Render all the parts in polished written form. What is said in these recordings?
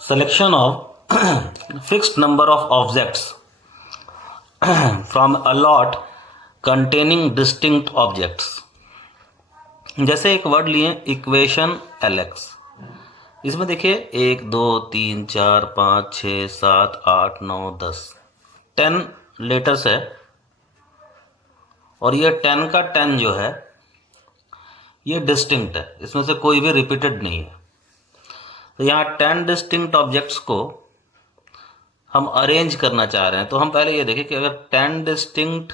Selection of fixed number of objects from a lot containing distinct objects. जैसे एक word लिए equation LX, इसमें देखिए 1 2 3 4 5 6 7 8 9 10 10 लेटर्स है और ये 10 का 10 जो है ये डिस्टिंक्ट है, इसमें से कोई भी रिपीटेड नहीं है। तो यहाँ 10 डिस्टिंक्ट ऑब्जेक्ट्स को हम अरेंज करना चाह रहे हैं, तो हम पहले ये देखें कि अगर 10 डिस्टिंक्ट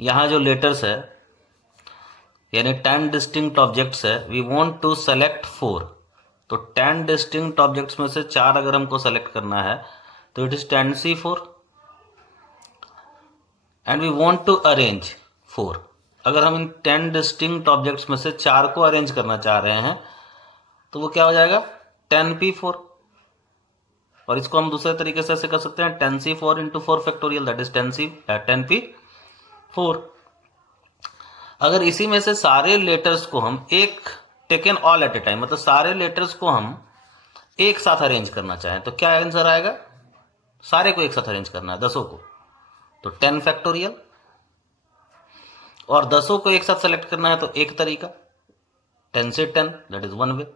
यहाँ जो लेटर्स है यानी 10 डिस्टिंक्ट ऑब्जेक्ट्स है, वी वांट टू सेलेक्ट 4। तो 10 डिस्टिंक्ट ऑब्जेक्ट्स में से 4 अगर हमको सेलेक्ट करना है तो it is 10C4 and we want to arrange 4। अगर हम इन 10 डिस्टिंक्ट ऑब्जेक्ट्स में से 4 को अरेंज करना चाह रहे हैं तो वो क्या हो जाएगा 10P4। और इसको हम दूसरे तरीके से ऐसे कर सकते हैं 10C4 into 4 factorial that is 10P4। अगर इसी में से सारे लेटर्स को हम एक taken all at A time, मतलब सारे लेटर्स को हम एक साथ अरेंज करना चाहें तो क्या आंसर आएगा, सारे को एक साथ अरेंज करना है 10 को, तो 10 फैक्टोरियल। और 10 को एक साथ सेलेक्ट करना है तो एक तरीका 10 से 10 दैट इज 1 वे।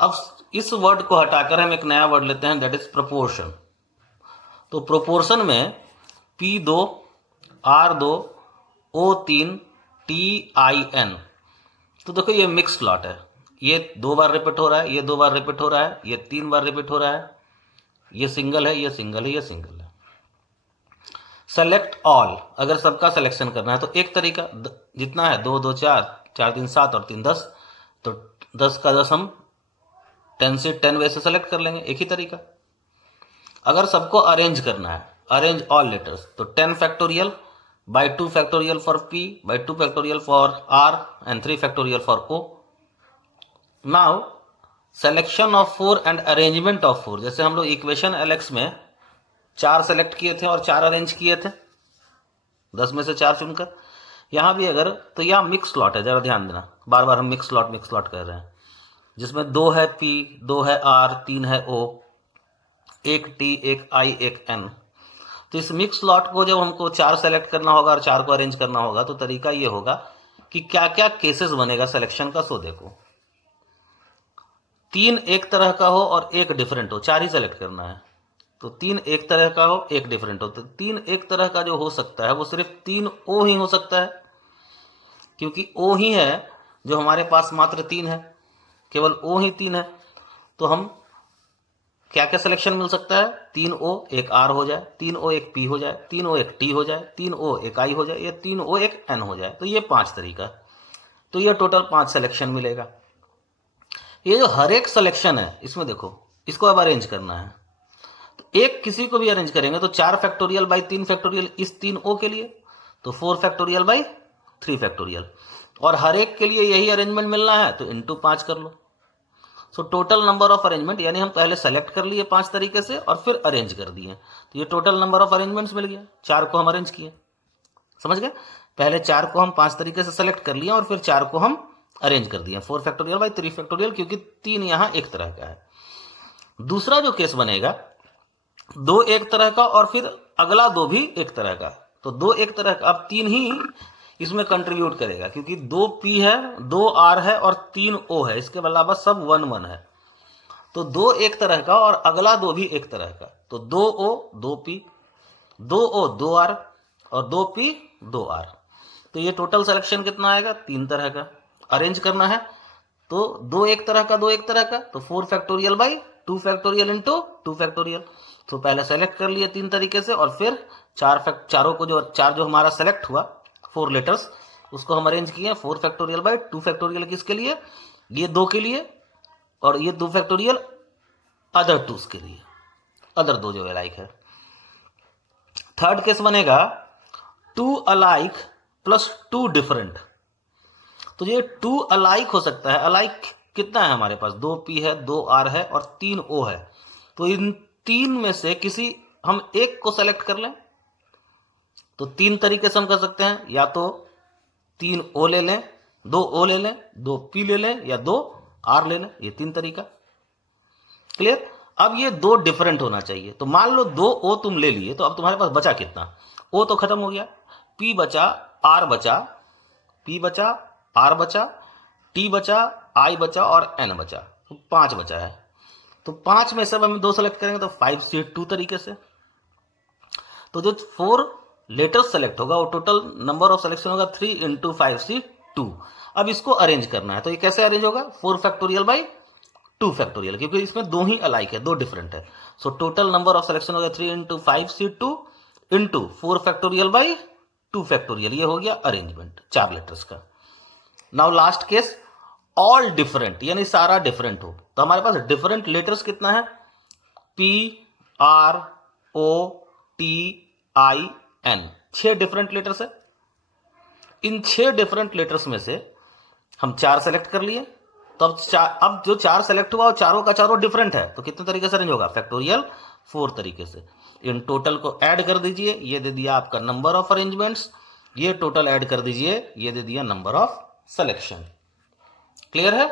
अब इस वर्ड को हटाकर हम एक नया वर्ड लेते हैं दैट इज प्रोपोर्शन। तो प्रोपोर्शन में P2 R2 O3 TIN, तो देखो ये मिक्स लॉट है, ये 2 बार रिपीट हो रहा है, ये 2 बार रिपीट हो रहा है, ये 3 बार रिपीट हो रहा है, ये सिंगल है, ये सिंगल है, ये सिंगल है। सेलेक्ट ऑल, अगर सबका सिलेक्शन करना है तो एक तरीका जितना है 2 2 4 4 3 7 और 3 10, तो 10 का 10 हम 10 से 10 वैसे सेलेक्ट कर लेंगे, एक ही तरीका। अगर सबको अरेंज करना है, अरेंज ऑल लेटर्स, तो 10 factorial by 2 factorial for P, by 2 factorial for R and 3 factorial for O। Now selection of 4 and arrangement of 4, जैसे हम लोग इक्वेशन LX में 4 सेलेक्ट किए थे और 4 अरेंज किए थे 10 में से 4 चुनकर, यहां भी अगर तो यहां मिक्स लॉट है, जरा ध्यान देना, बार बार हम मिक्स लॉट कर रहे हैं, जिसमें 2 है P, 2 है R, 3 है O, 1 T, 1 I, 1 N। तो इस मिक्स लॉट को जब हमको 4 सेलेक्ट करना होगा और 4 को अरेंज करना होगा तो तरीका ये होगा कि क्या क्या केसेस बनेगा सिलेक्शन का। सो देखो 3 एक तरह का हो और 1 डिफरेंट हो, 4 ही सेलेक्ट करना है, तो 3 एक तरह का हो 1 डिफरेंट हो, तो 3 एक तरह का जो हो सकता है वो सिर्फ 3 O ही हो सकता है, क्योंकि O ही है जो हमारे पास मात्र 3 है, केवल O ही 3 है। तो हम क्या क्या सिलेक्शन मिल सकता है, 3O 1 R हो जाए, 3O 1 P हो जाए, 3O 1 T हो जाए, 3O 1 I हो जाए, या 3O 1 N हो जाए। तो ये 5 तरीका, तो ये टोटल 5 सिलेक्शन मिलेगा। ये जो हर एक सिलेक्शन है इसमें देखो, इसको अब अरेंज करना है, तो एक किसी को भी अरेंज करेंगे तो 4 फैक्टोरियल बाई 3 फैक्टोरियल इस 3O के लिए, तो 4 फैक्टोरियल बाई 3 फैक्टोरियल, और हर एक के लिए यही अरेंजमेंट मिलना है तो इंटू 5 कर लो। So total number of arrangement, यानी हम पहले सेलेक्ट कर लिए 5 तरीके से और फिर अरेंज कर दिए, तो ये टोटल नंबर ऑफ अरेंजमेंट्स मिल गया। 4 को हम अरेंज किए, समझ गए, पहले 4 को हम 5 तरीके से सेलेक्ट कर लिए और फिर 4 को हम अरेंज कर दिए 4 फैक्टोरियल बाई 3 फैक्टोरियल, क्योंकि 3 यहां एक तरह का है। दूसरा जो केस बनेगा 2 एक तरह का और फिर अगला 2 भी एक तरह का, तो 2 एक तरह का, अब 3 ही इसमें कंट्रीब्यूट करेगा, क्योंकि 2 P है, 2 R है और 3 O है, इसके अलावा सब 1 1 है। तो 2 एक तरह का और अगला 2 भी एक तरह का, तो 2O 2 P, 2O 2 R और 2 P 2 R। तो ये टोटल सिलेक्शन कितना आएगा, 3 तरह का। अरेंज करना है तो 2 एक तरह का, 2 एक तरह का, तो 4 factorial by 2 factorial into 2 factorial. तो पहले सेलेक्ट कर लिए 3 तरीके से और फिर 4 को जो 4 जो हमारा सेलेक्ट हुआ 4 लेटर्स उसको हम अरेंज किए 4 फैक्टोरियल बाई 2 फैक्टोरियल, किसके लिए, ये 2 के लिए, और ये 2 फैक्टोरियल अदर 2 के लिए, अदर 2 जो अलाइक है। थर्ड केस बनेगा 2 अलाइक प्लस 2 डिफरेंट। तो ये 2 अलाइक हो सकता है, अलाइक कितना है हमारे पास, 2 P है, 2 R है और 3 O है, तो इन 3 में से किसी हम एक को सेलेक्ट कर लें, तो 3 तरीके से हम कर सकते हैं, या तो 3 O ले लें, 2 O ले लें, 2 P ले लें, या 2 R ले लें, ये 3 तरीका। क्लियर। अब ये दो डिफरेंट होना चाहिए, तो मान लो दो ओ तुम ले लिए, तो अब तुम्हारे पास बचा कितना, ओ तो खत्म हो गया, पी बचा, आर बचा, पी बचा, आर बचा, टी बचा, आई बचा और एन बचा, तो 5 बचा है। तो 5 में से अब हम 2 सेलेक्ट करेंगे तो 5C2 तरीके से। तो जो 4 लेटर्स सेलेक्ट होगा वो टोटल नंबर ऑफ सिलेक्शन होगा 3 इंटू 5C2। अब इसको अरेंज करना है, तो ये कैसे अरेंज होगा, 4 फैक्टोरियल बाई 2 फैक्टोरियल, क्योंकि इसमें दो ही अलाइक है, दो डिफरेंट है। सो टोटल नंबर ऑफ सिलेक्शन हो गया 3 into 5C2 into 4 factorial by 2 factorial, ये हो गया अरेंजमेंट 4 लेटर्स का। Now last case, all different, यानी सारा डिफरेंट हो, तो हमारे पास डिफरेंट लेटर्स कितना है, P R O T I N, 6 different letters है। इन 6 डिफरेंट लेटर्स में से हम 4 सेलेक्ट कर लिए, तो अब जो 4 सेलेक्ट हुआ वो चारों का चारों डिफरेंट है, तो कितने तरीके से अरेंज होगा, फैक्टोरियल 4 तरीके से। इन टोटल को ऐड कर दीजिए, ये दे दिया आपका नंबर ऑफ अरेंजमेंट्स, ये टोटल ऐड कर दीजिए, ये दे दिया नंबर ऑफ सिलेक्शन। क्लियर है।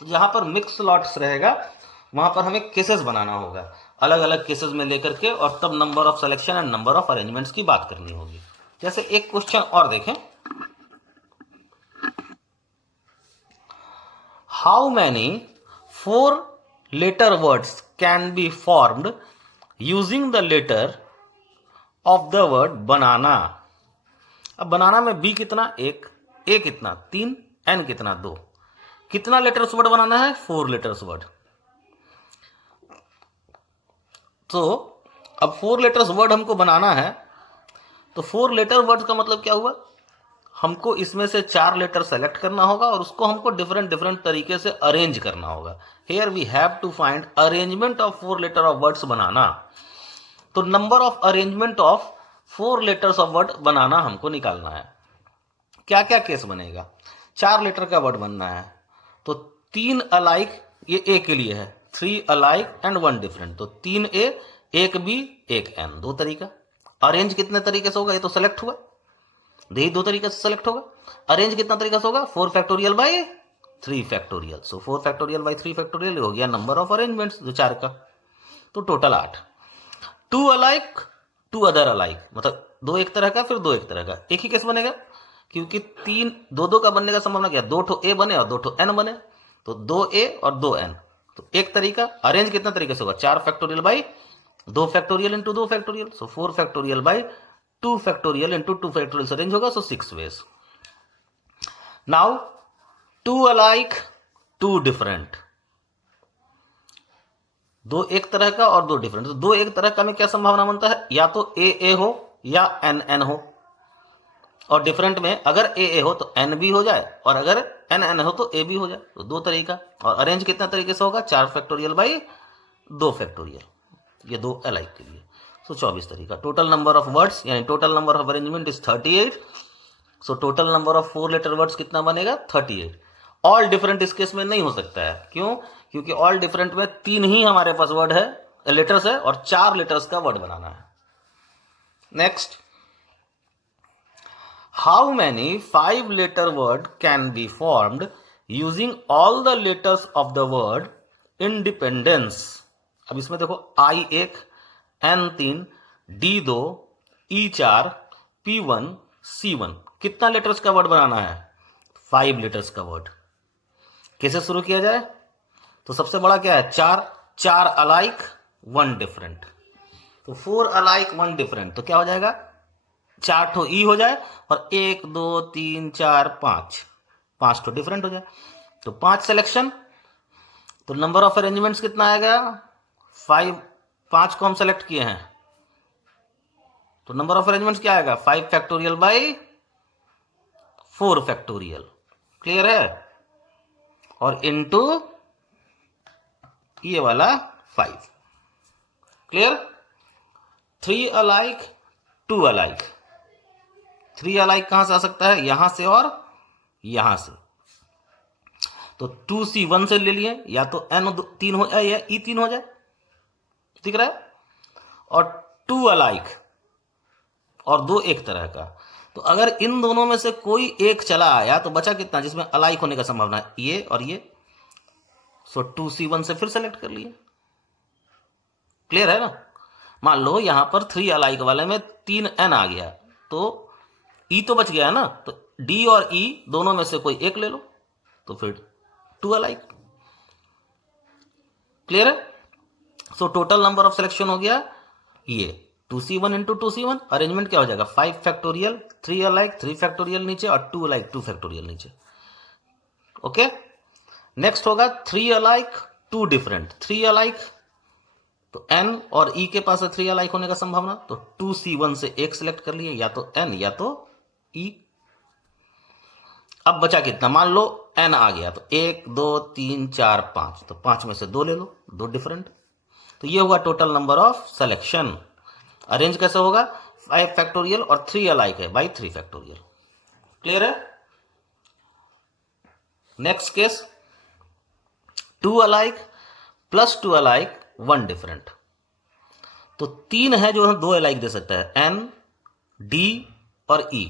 तो जहां पर मिक्स लॉट्स रहेगा वहां पर हमें केसेस बनाना होगा, अलग अलग केसेस में लेकर के, और तब number of selection and number of arrangements की बात करनी होगी। जैसे एक क्वेश्चन और देखें, how many 4 letter words can be formed using the letter of the word banana. अब बनाना में बी कितना, 1, ए कितना 3, एन कितना 2, कितना लेटर्स वर्ड बनाना है, 4 लेटर्स वर्ड। तो अब 4 लेटर्स वर्ड हमको बनाना है, तो 4 लेटर वर्ड का मतलब क्या हुआ, हमको इसमें से 4 लेटर सेलेक्ट करना होगा और उसको हमको डिफरेंट डिफरेंट तरीके से अरेंज करना होगा। Here we have to find arrangement of 4 letter of words banana. तो number of arrangement of 4 letters of word banana हमको निकालना है। क्या क्या केस बनेगा, 4 लेटर का वर्ड बनना है, तो 3 अलाइक, ये ए के लिए है, 3 अलाइक एंड 1 डिफरेंट, तो 3 ए, 1 बी, 1 एन, 2 तरीका। अरेंज कितने तरीके से होगा, ये तो सेलेक्ट हुआ, यही 2 तरीके से सेलेक्ट होगा। अरेंज कितना तरीका से होगा, 4 factorial by 3 factorial, so 4 factorial by 3 factorial हो गया नंबर ऑफ अरेंजमेंट्स जो 4 का, तो टोटल 8। 2 अलाइक 2 अदर अलाइक, मतलब 2 एक तरह का फिर 2 एक तरह का, एक ही केस बनेगा, क्योंकि 3 2 का बनने का संभावना क्या, 2 ठो ए बने और 2 ठो एन बने, तो 2 ए और 2 एन, तो एक तरीका। अरेंज कितना तरीके से होगा, 4 factorial by 2 factorial into 2 factorial, so 4 factorial by 2 factorial into 2 factorial से अरेंज होगा, सो 6 वेज। नाउ 2 अलाइक 2 डिफरेंट, 2 एक तरह का और 2 डिफरेंट, तो 2 एक तरह का में क्या संभावना बनता है, या तो ए हो या एन हो, और डिफरेंट में अगर ए हो तो एन भी हो जाए, और अगर एन हो तो ए भी हो जाए, तो 2 तरीका। और अरेंज कितना तरीके से होगा, 4 फैक्टोरियल बाई 2 फैक्टोरियल, ये 2 अलाइक के लिए, सो 24 तरीका। टोटल नंबर ऑफ वर्ड्स यानी total number of arrangement is 38, so total number of 4 letter words कितना बनेगा, 38। ऑल डिफरेंट इस केस में नहीं हो सकता है, क्यों, क्योंकि ऑल डिफरेंट में 3 ही हमारे पास वर्ड है, लेटर्स है, और 4 लेटर्स का वर्ड बनाना है। Next, how many 5 letter word can be formed using all the letters of the word independence. अब इसमें देखो, I 1, N 3, D 2, E 4, P 1, C 1, कितना लेटर्स का वर्ड बनाना है, 5 लेटर्स का वर्ड। कैसे शुरू किया जाए, तो सबसे बड़ा क्या है, 4 अलाइक 1 डिफरेंट, तो 4 अलाइक 1 डिफरेंट, तो क्या हो जाएगा, 4 ठो ई हो जाए, और 1 2 3 4 5 ठो डिफरेंट हो जाए, तो 5 सिलेक्शन। तो नंबर ऑफ अरेंजमेंट्स कितना आएगा, 5 को हम सेलेक्ट किए हैं, तो नंबर ऑफ अरेंजमेंट्स क्या आएगा, 5 फैक्टोरियल बाई 4 फैक्टोरियल। क्लियर है, और इनटू ये वाला 5। क्लियर। 3 अलाइक 2 अलाइक, 3 अलाइक कहां से आ सकता है, यहां से और यहां से, तो 2C 1 से ले लिए, या तो N 3 हो जाए या E 3 हो जाए, दिख रहा है। और 2 अलाइक और 2 एक तरह का, तो अगर इन दोनों में से कोई एक चला आया तो बचा कितना, जिसमें अलाइक होने का संभावना है, ये और ये, सो 2C1 से फिर सेलेक्ट कर लिए। क्लियर है ना? मान लो यहां पर 3 अलाइक वाले में 3N आ गया, तो E तो बच गया है ना, तो D और E दोनों में से कोई एक ले लो, तो फिर 2 अलाइक। क्लियर है? सो टोटल नंबर ऑफ सिलेक्शन हो गया ये 2C1 इंटू 2C1। अरेंजमेंट क्या हो जाएगा? 5 फैक्टोरियल 3 अलाइक 3 फैक्टोरियल नीचे और 2 अलाइक 2 फैक्टोरियल नीचे। ओके, नेक्स्ट होगा 3 अलाइक 2 डिफरेंट। 3 अलाइक तो N और E के पास है 3 अलाइक होने का संभावना, तो 2C1 से एक सिलेक्ट कर लिए, या तो N या तो E। अब बचा कितना? मान लो N आ गया, तो 1 2 3 4 5, तो 5 में से 2 ले लो, 2 डिफरेंट। तो ये हुआ total number of selection. Arrange कैसे होगा? 5 फैक्टोरियल और 3 अलाइक है बाई 3 फैक्टोरियल। क्लियर है? Next case 2 alike plus 2 alike 1 different. तो 3 है जो हम 2 अलाइक दे सकता है, N D और E।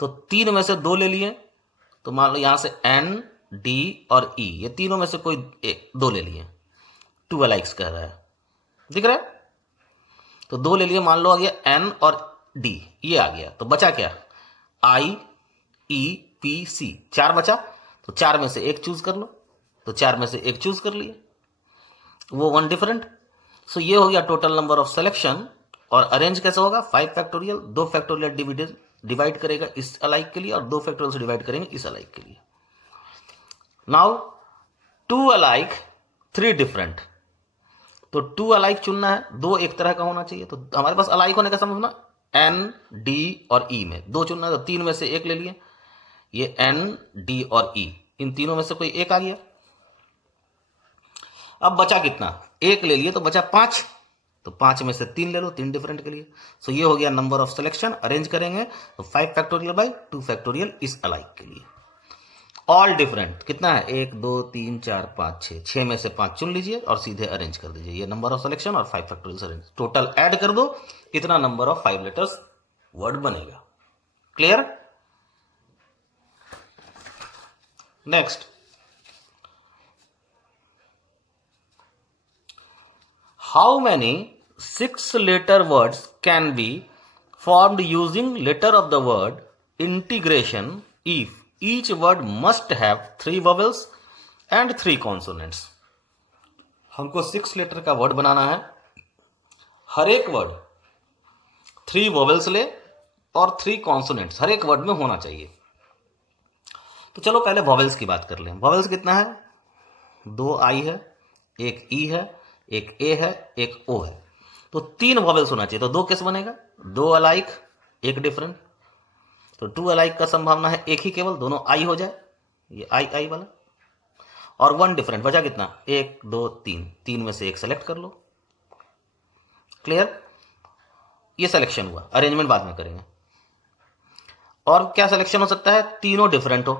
तो 3 में से 2 ले लिए, तो मान लो यहां से N D और E, ये तीनों में से कोई 2 ले लिए। 2 अलाइक्स कह रहा है, दिख रहा है? तो 2 ले लिए, मान लो आ गया N और D, ये आ गया, तो बचा क्या? I E P C, 4 बचा, तो 4 में से एक चूज कर लो, तो 4 में से एक चूज कर लिए, वो 1 डिफरेंट। सो ये हो गया टोटल नंबर ऑफ सिलेक्शन। और अरेंज कैसे होगा? 5 फैक्टोरियल 2 फैक्टोरियल डिवाइड करेगा इस अलाइक के लिए, और 2 फैक्टोरियल से डिवाइड करेंगे इस अलाइक के लिए। Now 2 alike 3 different. तो 2 अलाइक चुनना है, 2 एक तरह का होना चाहिए, तो हमारे पास अलाइक होने का संभावना N D और E में 2 चुनना है, तो 3 में से एक ले लिए, ये N D और E, इन तीनों में से कोई एक आ गया। अब बचा कितना? एक ले लिए, तो बचा 5, तो 5 में से 3 ले लो, 3 डिफरेंट के लिए। सो ये हो गया नंबर ऑफ सिलेक्शन। अरेंज करेंगे तो 5 फैक्टोरियल बाई 2 फैक्टोरियल इस अलाइक के लिए। ऑल डिफरेंट कितना है? 1 2 3 4 5 6, 6 में से 5 चुन लीजिए और सीधे अरेंज कर दीजिए। ये नंबर ऑफ सिलेक्शन और 5 फैक्टोरियल अरेंज, टोटल ऐड कर दो, इतना नंबर ऑफ 5 लेटर्स वर्ड बनेगा। Clear? Next, how many 6-letter words can be formed using letter of the word integration if each word must have 3 vowels and 3 consonants? हमको 6 letter का word बनाना है, हर एक word 3 vowels ले और 3 consonants हर एक word में होना चाहिए। तो चलो पहले वोवेल्स की बात कर लें। वोवेल्स कितना है? 2 आई है, एक ई है, एक ए है, एक ओ है, तो 3 वोवेल्स होना चाहिए। तो 2 कैसे बनेगा? 2 अलाइक 1 डिफरेंट, तो 2 अलाइक का संभावना है एक ही, केवल दोनों आई हो जाए, ये आई आई वाला, और 1 डिफरेंट। बचा कितना? 1 2 3, 3 में से एक सेलेक्ट कर लो। क्लियर? ये सिलेक्शन हुआ, अरेंजमेंट बाद में करेंगे। और क्या सिलेक्शन हो सकता है? तीनों डिफरेंट हो,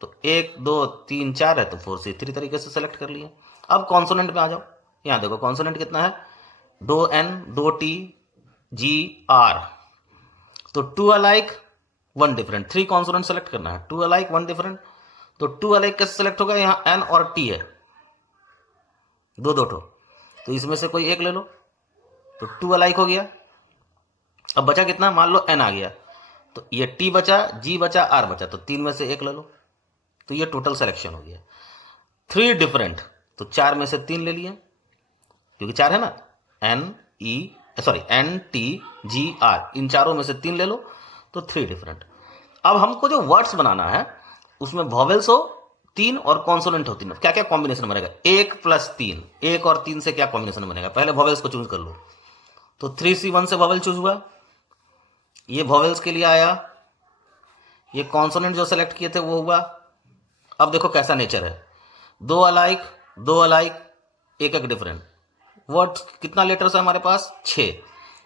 तो 1 2 3 4 है, तो 4 से 3 तरीके से सेलेक्ट कर लिए। अब कॉन्सोनेंट में आ जाओ, यहां देखो कॉन्सोनेंट कितना है? 2N 2T G R, तो 2 अलाइक 1 डिफरेंट, 3 कॉन्सोनेंट सेलेक्ट करना है, 2 अलाइक 1 डिफरेंट। तो 2 अलाइक कैसे सेलेक्ट होगा? यहां N और T है, दो दो ठो, तो इसमें से कोई एक ले लो, तो 2 अलाइक हो गया। अब बचा कितना? मान लो N आ गया, तो ये T बचा, G बचा, R बचा, तो 3 में से एक ले लो, तो ये टोटल सिलेक्शन हो गया। 3 डिफरेंट, तो 4 में से 3 ले लिए, क्योंकि 4 है ना, N T G R, इन चारों में से 3 ले लो, तो 3 डिफरेंट। अब हमको जो वर्ड्स बनाना है उसमें वॉवेल्स हो 3 और कॉन्सोनेंट हो 3, क्या क्या कॉम्बिनेशन बनेगा? 1 + 3, 1 और 3 से क्या कॉम्बिनेशन बनेगा? पहले वॉवेल्स को चूज कर लो, तो 3C1 से वॉवेल चूज हुआ, ये वॉवेल्स के लिए आया, ये कॉन्सोनेंट जो सेलेक्ट किए थे वो हुआ। अब देखो कैसा नेचर है, 2 अलाइक 2 अलाइक, एक एक डिफरेंट। वर्ड कितना लेटर्स है हमारे पास? 6,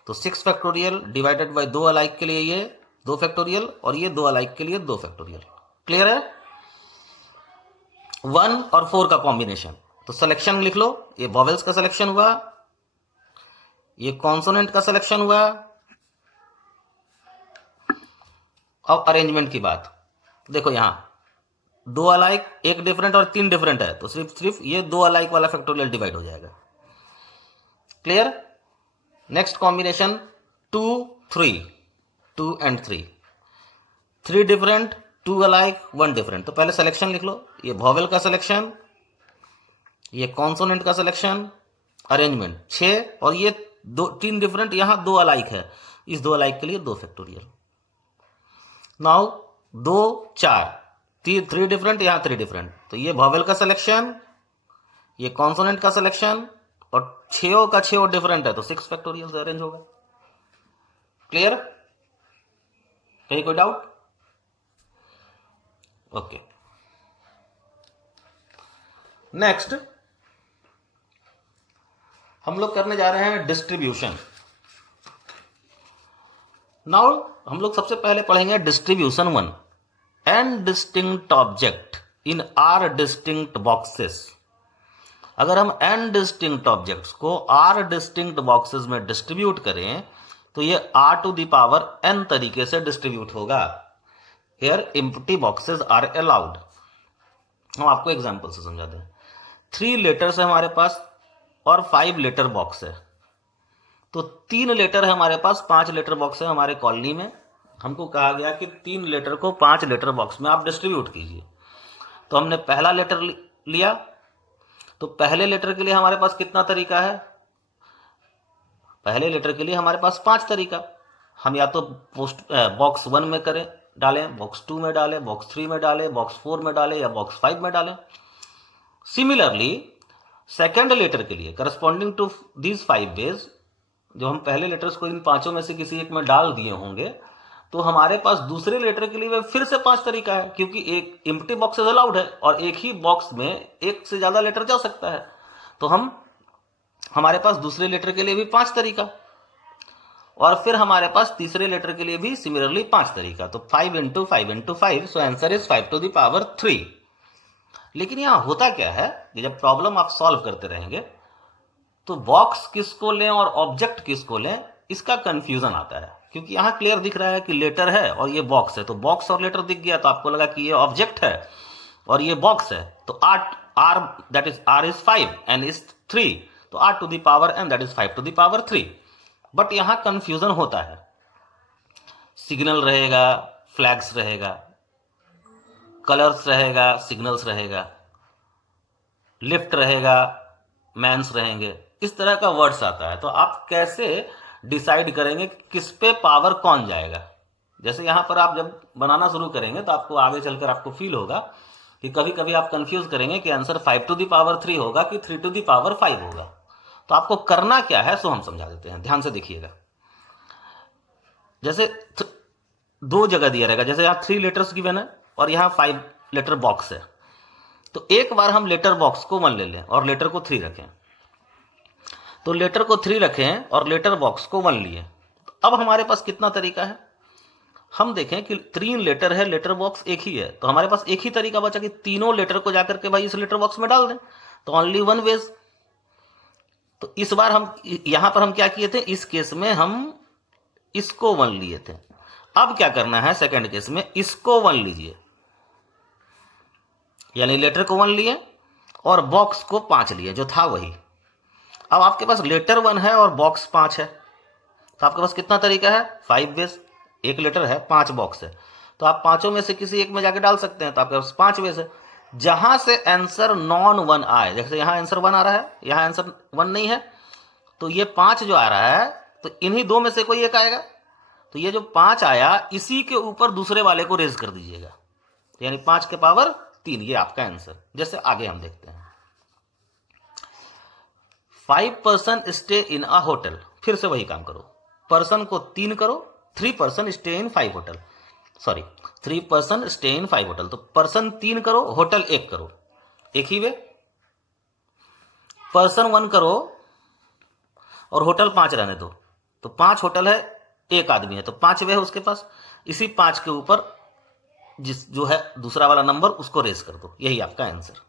तो 6 फैक्टोरियल डिवाइडेड बाय 2 अलाइक के लिए ये 2 फैक्टोरियल, और ये 2 अलाइक के लिए 2 फैक्टोरियल। क्लियर है? 1 और 4 का कॉम्बिनेशन, तो सिलेक्शन लिख लो, ये वॉवेल्स का सिलेक्शन हुआ, ये कॉन्सोनेंट का सिलेक्शन हुआ। अब अरेंजमेंट की बात देखो, यहां दो अलाइक, एक डिफरेंट और तीन डिफरेंट है, तो सिर्फ ये दो अलाइक वाला फैक्टोरियल डिवाइड हो जाएगा। Clear? Next combination 2 3, 2 and 3, 3 different, 2 alike, 1 different. तो पहले सिलेक्शन लिख लो, ये वॉवेल का सिलेक्शन, ये कॉन्सोनेंट का सिलेक्शन, अरेंजमेंट 6, और ये 3 डिफरेंट, यहां 2 अलाइक है, इस 2 अलाइक के लिए 2 फैक्टोरियल। नाउ 2 4, 3 डिफरेंट, यहां 3 डिफरेंट, तो ये वॉवेल का सिलेक्शन, ये कॉन्सोनेंट का सिलेक्शन, और 6 का 6 डिफरेंट है, तो 6 फैक्टोरियल से अरेंज होगा। क्लियर? कहीं कोई डाउट? ओके। नेक्स्ट हम लोग करने जा रहे हैं डिस्ट्रीब्यूशन। नाउ हम लोग सबसे पहले पढ़ेंगे distribution 1, n distinct object in r distinct boxes. अगर हम एन डिस्टिंक्ट ऑब्जेक्ट्स को आर डिस्टिंक्ट बॉक्सेस में डिस्ट्रीब्यूट करें तो ये r to the power n तरीके से डिस्ट्रीब्यूट होगा। Here empty boxes are allowed. हम आपको एग्जांपल से समझा दें। 3 लेटर्स है हमारे पास और 5 लेटर बॉक्स है, तो 3 लेटर है हमारे पास, 5 लेटर बॉक्स है हमारे कॉलोनी में। हमको कहा गया कि 3 लेटर को 5 लेटर बॉक्स में आप डिस्ट्रीब्यूट कीजिए। तो हमने पहला लेटर लिया, तो पहले लेटर के लिए हमारे पास कितना तरीका है? पहले लेटर के लिए हमारे पास 5 तरीका। हम या तो बॉक्स 1 में करें, डालें, बॉक्स 2 में डालें, बॉक्स 3 में डालें, बॉक्स 4 में डालें, या बॉक्स 5 में डालें। सिमिलरली सेकेंड लेटर के लिए करस्पॉन्डिंग टू दीज 5 वेज, जो हम पहले लेटर्स को इन पांचों में से किसी एक में डाल दिए होंगे, तो हमारे पास दूसरे लेटर के लिए फिर से 5 तरीका है, क्योंकि एक एम्प्टी बॉक्स अलाउड है और एक ही बॉक्स में एक से ज्यादा लेटर जा सकता है। तो हमारे पास दूसरे लेटर के लिए भी 5 तरीका, और फिर हमारे पास तीसरे लेटर के लिए भी सिमिलरली 5 तरीका। तो 5 into 5 into 5, so answer is 5 to the power 3। लेकिन यहां होता क्या है कि जब प्रॉब्लम आप सॉल्व करते रहेंगे तो बॉक्स किसको लें और ऑब्जेक्ट किसको लें, इसका कंफ्यूजन आता है। क्योंकि यहां क्लियर दिख रहा है कि लेटर है और ये बॉक्स है, तो बॉक्स और लेटर दिख गया तो आपको लगा कि ये ऑब्जेक्ट है और ये बॉक्स है। तो r that is r is 5 and is 3, तो r to the power n that is 5 to the power 3। But यहां कंफ्यूजन होता है, सिग्नल रहेगा, फ्लैग्स रहेगा, कलर्स रहेगा, सिग्नल्स रहेगा, लिफ्ट रहेगा, मैन्स रहेंगे, इस तरह का वर्ड्स आता है। तो आप कैसे डिसाइड करेंगे कि किस पे पावर कौन जाएगा? जैसे यहां पर आप जब बनाना शुरू करेंगे तो आपको आगे चलकर आपको फील होगा कि कभी कभी आप कंफ्यूज करेंगे कि आंसर 5 to the power 3 होगा कि 3 to the power 5 होगा। तो आपको करना क्या है सो हम समझा देते हैं, ध्यान से देखिएगा। जैसे 2 जगह दिया रहेगा, जैसे यहाँ 3 लेटर्स गिवन है और यहाँ 5 लेटर बॉक्स है, तो एक बार हम लेटर बॉक्स को 1 ले लें और लेटर को 3 रखें। तो लेटर को 3 रखें और लेटर बॉक्स को 1 लिए। अब हमारे पास कितना तरीका है? हम देखें कि 3 लेटर है, लेटर बॉक्स एक ही है, तो हमारे पास एक ही तरीका बचा कि तीनों लेटर को जाकर के भाई इस लेटर बॉक्स में डाल दें। तो ओनली 1 वेज। तो इस बार हम यहां पर हम क्या किए थे? इस केस में हम इसको 1 लिए थे। अब क्या करना है सेकेंड केस में? इसको 1 लीजिए, यानी लेटर को 1 लिए और बॉक्स को 5 लिए, जो था वही। अब आपके पास लेटर 1 है और बॉक्स 5 है, तो आपके पास कितना तरीका है? 5 वेज। एक लेटर है, 5 बॉक्स है, तो आप पांचों में से किसी एक में जाके डाल सकते हैं, तो आपके पास 5 वेज है। जहां से आंसर नॉन 1 आए, जैसे यहां आंसर 1 आ रहा है, यहां आंसर 1 नहीं है, तो ये 5 जो आ रहा है तो इन्हीं 2 में से कोई एक आएगा। तो ये जो 5 आया इसी के ऊपर दूसरे वाले को रेज कर दीजिएगा, यानी 5 के पावर 3, ये आपका आंसर। जैसे आगे हम देखते हैं, 5 person stay in a hotel. फिर से वही काम करो, पर्सन को 3 करो, 3 person stay in 5 hotel, sorry 3 person stay in 5 hotel. तो पर्सन 3 करो, होटल 1 करो, एक ही वे। पर्सन 1 करो और होटल 5 रहने दो, तो 5 होटल है, 1 आदमी है, तो 5 वे है उसके पास। इसी 5 के ऊपर जो है दूसरा वाला नंबर उसको रेज कर दो, यही आपका आंसर।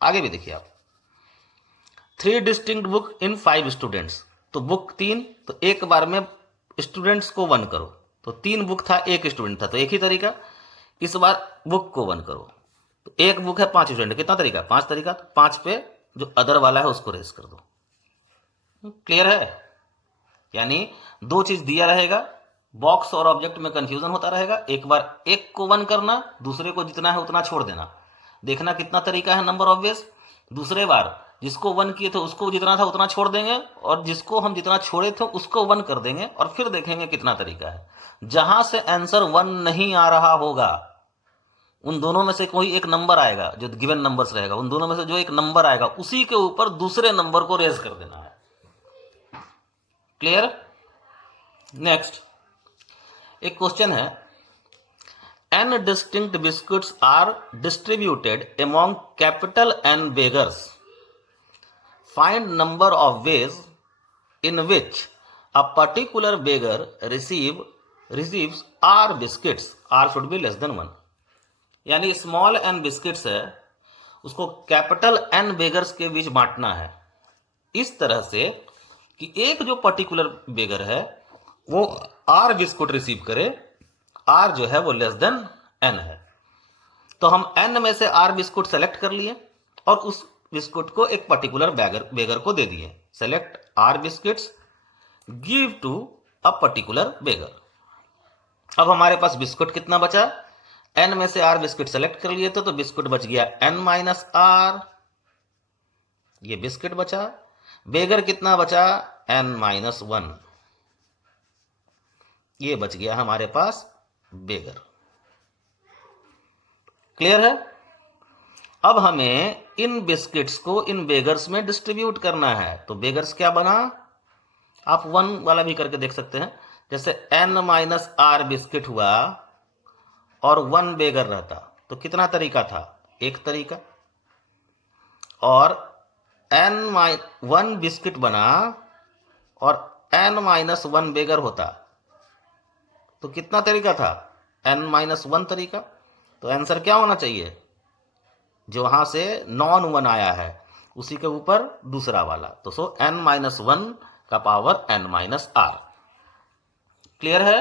आगे भी देखिए आप, 3 डिस्टिंक्ट बुक इन 5 स्टूडेंट्स। तो बुक 3, तो एक बार में स्टूडेंट्स को 1 करो, तो 3 बुक था, 1 स्टूडेंट था, तो एक ही तरीका। इस बार बुक को 1 करो, तो एक बुक है 5 स्टूडेंट, कितना तरीका? 5 तरीका। तो 5 पे जो अदर वाला है उसको रेस कर दो। क्लियर है? यानी दो चीज दिया रहेगा, बॉक्स और ऑब्जेक्ट में कंफ्यूजन होता रहेगा। एक बार एक को 1 करना, दूसरे को जितना है उतना छोड़ देना, देखना कितना तरीका है नंबर ऑब्वियस। दूसरे बार जिसको 1 किए थे उसको जितना था उतना छोड़ देंगे, और जिसको हम जितना छोड़े थे उसको 1 कर देंगे, और फिर देखेंगे कितना तरीका है। जहां से आंसर 1 नहीं आ रहा होगा, उन दोनों में से कोई एक नंबर आएगा, जो गिवन नंबर्स रहेगा, उन दोनों में से जो एक नंबर आएगा उसी के ऊपर दूसरे नंबर को रेज कर देना है। क्लियर? नेक्स्ट एक क्वेश्चन है, n distinct biscuits are distributed among capital N beggars. Find number of ways in which a particular beggar receives r biscuits. r should be less than 1. यानी small n biscuits है, उसको capital n beggars के बीच बांटना है इस तरह से कि एक जो पर्टिकुलर बेगर है वो r बिस्कुट रिसीव करे, r जो है वो लेस देन n है। तो हम n में से r बिस्कुट सेलेक्ट कर लिए और उस बिस्कुट को एक पर्टिकुलर बेगर को दे दिए। Select r biscuits, give to a particular beggar. अब हमारे पास बिस्कुट कितना बचा? n में से r बिस्कुट सेलेक्ट कर लिए थे तो बिस्कुट बच गया n माइनस r, ये बिस्किट बचा। बेगर कितना बचा? n माइनस 1, ये बच गया हमारे पास बेगर। क्लियर है? अब हमें इन बिस्किट्स को इन बेगर्स में डिस्ट्रीब्यूट करना है। तो बेगर्स क्या बना? आप 1 वाला भी करके देख सकते हैं। जैसे n माइनस r बिस्किट हुआ और 1 बेगर रहता तो कितना तरीका था? एक तरीका। और n-1 बिस्किट बना और n माइनस 1 बेगर होता तो कितना तरीका था? n माइनस 1 तरीका। तो आंसर क्या होना चाहिए? जो वहां से नॉन 1 आया है उसी के ऊपर दूसरा वाला। तो n माइनस 1 का power n minus r। Clear है?